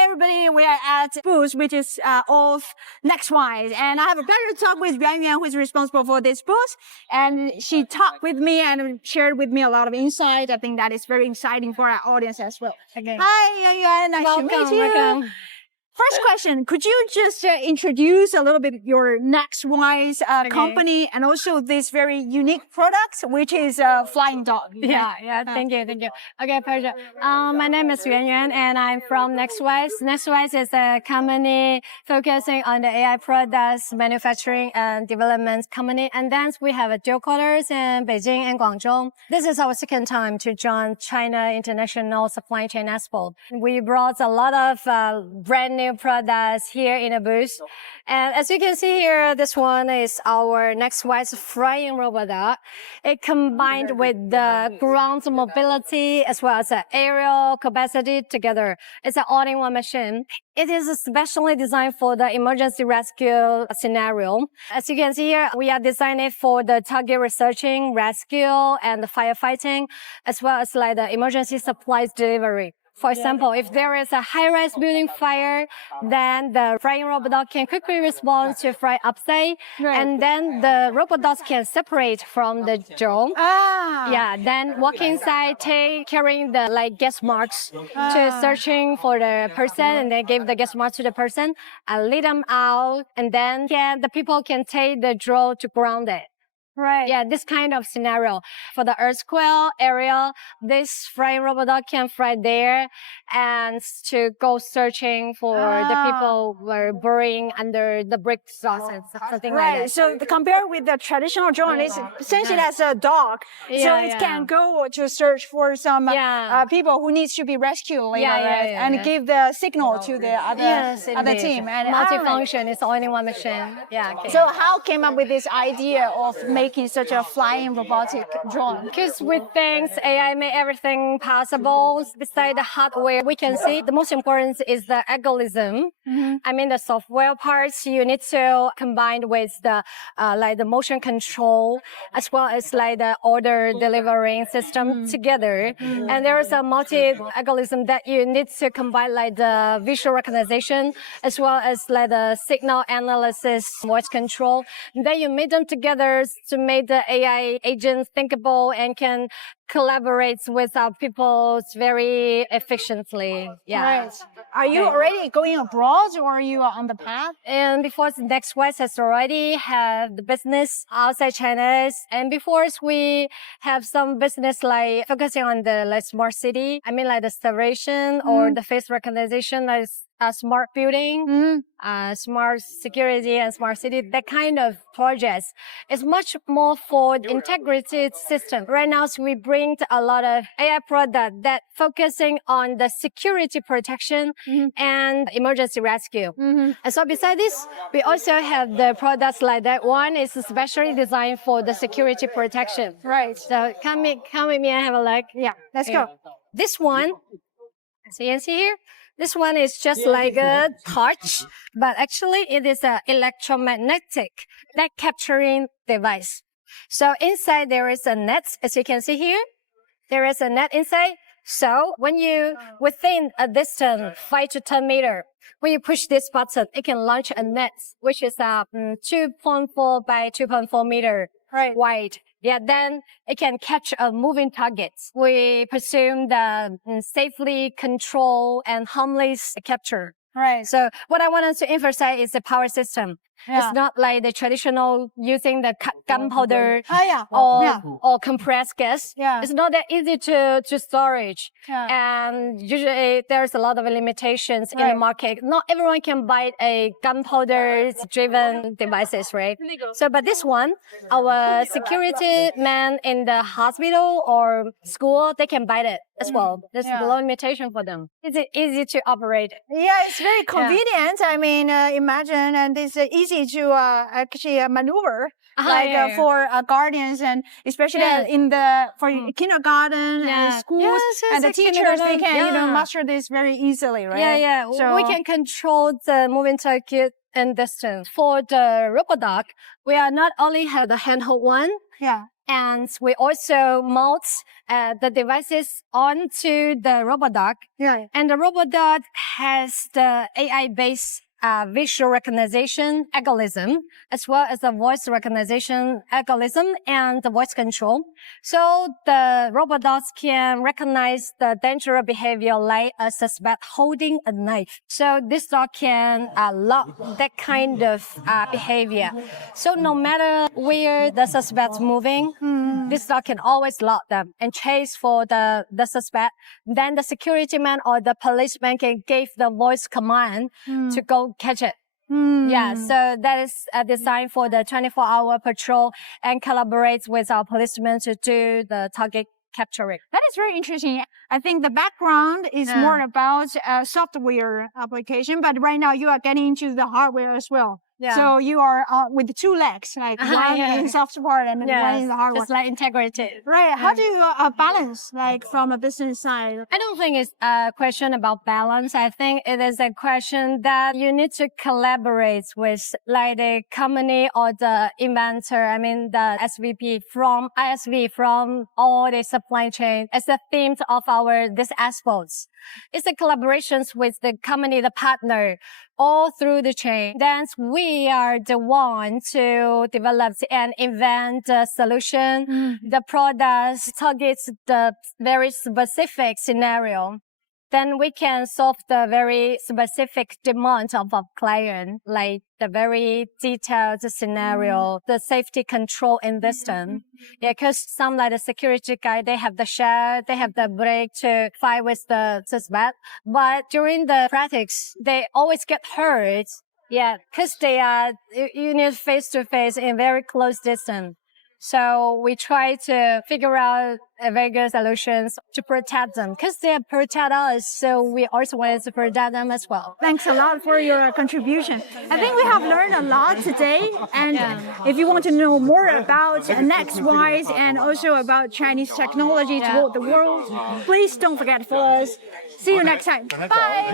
Hi, everybody. We are at booth, which is of Nexwise. And I have a pleasure to talk with Yuan Yuan, who is responsible for this booth. And she talked with me and shared with me a lot of insight. I think that is very exciting for our audience as well. Okay. Hi, Yuan Yuan. Nice to meet you. Welcome. First question, could you just introduce a little bit your Nexwise company and also this very unique product, which is Flying Dog? Yeah. Thank you. Okay, pleasure. My name is Yuan Yuan and I'm from Nexwise. Nexwise is a company focusing on the AI products manufacturing and development company. And then we have a dual quarters in Beijing and Guangzhou. This is our second time to join China International Supply Chain Expo. We brought a lot of brand new products here in a booth. And as you can see here, this one is our Nexwise flying robo-dog. It combined with the ground mobility as well as the aerial capacity together. It's an all-in-one machine. It is especially designed for the emergency rescue scenario. As you can see here, we are designing for the target researching, rescue, and firefighting, as well as like the emergency supplies delivery. For example, if there is a high-rise building fire, then the flying robot can quickly respond to fire upside, and then the robots can separate from the drone. Yeah, then walk inside, carrying the gas marks to searching for the person, and then give the gas marks to the person, and lead them out, and then the people can take the drone to ground it. Right. Yeah, this kind of scenario. For the earthquake area, this flying robot can fly there and to go searching for the people who are burying under the bricks or something like that. So compared with the traditional drone, it's essentially as a dog. So it can go to search for some people who needs to be rescued later, and give the signal to the other team. And multifunction is only one machine. Yeah. Okay. So how came up with this idea of making such a flying robotic drone? Because with things, AI made everything possible. Besides the hardware, we can see the most important is the algorithm. I mean, the software parts you need to combine with the the motion control as well as the order delivering system together. And there is a multi-algorithm that you need to combine the visual recognition as well as the signal analysis, voice control. And then you made them together to make the AI agents thinkable and can collaborate with our people very efficiently. Yeah. Right. Are you already going abroad or are you on the path? And before Nexwise has already have the business outside China. And before we have some business focusing on the smart city. I mean the separation or the face recognition smart building, smart security and smart city, that kind of projects is much more for integrated system. Right now, we bring a lot of AI products that focusing on the security protection and emergency rescue. And so beside this, we also have the products like that one is especially designed for the security protection. Right. So come with me and have a look. Yeah, let's go. This one, as you can see here, this one is just like a touch, but actually it is an electromagnetic net capturing device. So inside there is a net, as you can see here. There is a net inside. So when you, within a distance 5 to 10 meters, when you push this button, it can launch a net, which is 2.4 by 2.4 meter wide. Yeah, then it can catch a moving target. We presume the safely control and harmless capture. Right. So what I wanted to emphasize is the power system. It's not like the traditional using the gunpowder or compressed gas. It's not that easy to storage. And usually there's a lot of limitations in the market. Not everyone can buy a gunpowder driven devices, right? So, but this one, our security men in the hospital or school, they can buy it as well. There's no limitation for them. It's easy to operate. Yeah, it's very convenient. I mean, imagine, and it's easy to actually maneuver for guardians and especially for kindergarten and schools and the teachers, they can master this very easily, right? So we can control the moving target and distance. For the robo-dog, we are not only have the handheld one, And we also mount the devices onto the robo-dog. Yeah. And the robo-dog has the AI-based visual recognition algorithm, as well as the voice recognition algorithm and the voice control. So the robo-dogs can recognize the dangerous behavior like a suspect holding a knife. So this dog can lock that kind of behavior. So no matter where the suspect's moving, this dog can always lock them and chase for the suspect. Then the security man or the policeman can give the voice command to go catch it. Yeah, so that is designed for the 24-hour patrol and collaborates with our policemen to do the target capturing. That is very interesting. I think the background is more about software application, but right now you are getting into the hardware as well. Yeah. So you are with 2 legs, like one in software and one in the hardware. Just like integrated. Right. How do you balance, like from a business side? I don't think it's a question about balance. I think it is a question that you need to collaborate with like the company or the inventor. I mean, the SVP from ISV from all the supply chain. It's the theme of this expos. It's a collaborations with the company, the partner, all through the chain. Then we are the one to develop and invent the solution, the products, targets the very specific scenario. Then we can solve the very specific demand of our client, like the very detailed scenario, the safety control in distance. Yeah, because some like the security guy, they have the share, they have the break to fight with the suspect. But during the practice, they always get hurt. Yeah, because they are, you need face to face in very close distance. So we try to figure out very good solutions to protect them because they protect us. So we also want to protect them as well. Thanks a lot for your contribution. I think we have learned a lot today. And if you want to know more about Nexwise and also about Chinese technology toward the world, please don't forget to follow us. See you next time. Bye.